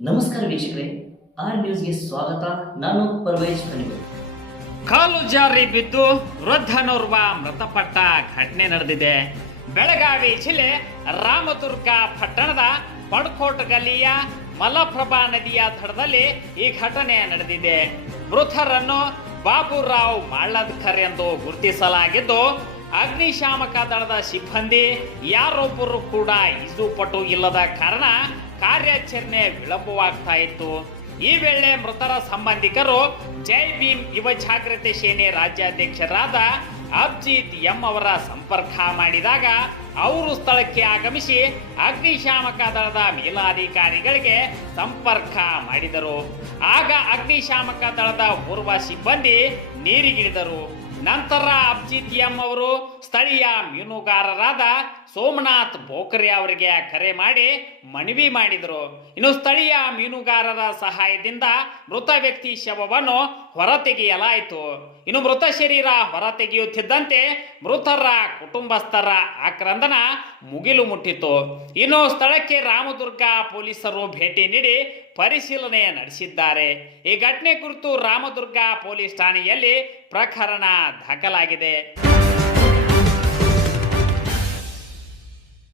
ನಮಸ್ಕಾರ ವೀಕ್ಷಕರೇ, ಆರ್ ನ್ಯೂಸ್ಗೆ ಸ್ವಾಗತ. ನಾನು ಪರ್ವೇಶ್ ಖನಿಗು. ಕಾಲು ಜಾರಿ ಬಿದ್ದು ವೃದ್ಧನೋರ್ವ ಮೃತಪಟ್ಟ ಘಟನೆ ನಡೆದಿದೆ. ಬೆಳಗಾವಿ ಜಿಲ್ಲೆ ರಾಮದುರ್ಗ ಪಟ್ಟಣದ ಪಡ್ಕೋಟ್ ಗಲ್ಲಿಯ ಮಲಪ್ರಭಾ ನದಿಯ ದಡದಲ್ಲಿ ಈ ಘಟನೆ ನಡೆದಿದೆ. ಮೃತರನ್ನು ಬಾಬುರಾವ್ ಮಾಳದ್ಕರ್ ಎಂದು ಗುರುತಿಸಲಾಗಿದ್ದು, ಅಗ್ನಿಶಾಮಕ ದಳದ ಸಿಬ್ಬಂದಿ ಯಾರೊಬ್ಬರು ಕೂಡ ಈಜುಪಟು ಇಲ್ಲದ ಕಾರಣ ಕಾರ್ಯಾಚರಣೆ ವಿಳಂಬವಾಗ್ತಾ ಇತ್ತು. ಈ ವೇಳೆ ಮೃತರ ಸಂಬಂಧಿಕರು ಜೈ ಭೀಮ್ ಯುವ ಜಾಗೃತಿ ಸೇನೆ ರಾಜ್ಯಾಧ್ಯಕ್ಷರಾದ ಅಬ್ಜಿತ್ ಎಂ ಅವರ ಸಂಪರ್ಕ ಮಾಡಿದಾಗ ಅವರು ಸ್ಥಳಕ್ಕೆ ಆಗಮಿಸಿ ಅಗ್ನಿಶಾಮಕ ದಳದ ಮೇಲಾಧಿಕಾರಿಗಳಿಗೆ ಸಂಪರ್ಕ ಮಾಡಿದರು. ಆಗ ಅಗ್ನಿಶಾಮಕ ದಳದ ಓರ್ವ ಸಿಬ್ಬಂದಿ ನೀರಿಗಿಳಿದರು. ನಂತರ ಅಬ್ಜಿತ್ ಎಂ ಅವರು ಸ್ಥಳೀಯ ಮೀನುಗಾರರಾದ ಸೋಮನಾಥ್ ಬೋಕರೆ ಅವರಿಗೆ ಕರೆ ಮಾಡಿ ಮನವಿ ಮಾಡಿದರು. ಇನ್ನು ಸ್ಥಳೀಯ ಮೀನುಗಾರರ ಸಹಾಯದಿಂದ ಮೃತ ವ್ಯಕ್ತಿ ಶವವನ್ನು ಹೊರತೆಗೆಯಲಾಯಿತು. ಇನ್ನು ಮೃತ ಶರೀರ ಹೊರತೆಗೆಯುತ್ತಿದ್ದಂತೆ ಮೃತರ ಕುಟುಂಬಸ್ಥರ ಆಕ್ರಂದನ ಮುಗಿಲು ಮುಟ್ಟಿತು. ಇನ್ನು ಸ್ಥಳಕ್ಕೆ ರಾಮದುರ್ಗ ಪೊಲೀಸರು ಭೇಟಿ ನೀಡಿ ಪರಿಶೀಲನೆ ನಡೆಸಿದ್ದಾರೆ. ಈ ಘಟನೆ ಕುರಿತು ರಾಮದುರ್ಗ ಪೊಲೀಸ್ ಠಾಣೆಯಲ್ಲಿ ಪ್ರಕರಣ ದಾಖಲಾಗಿದೆ.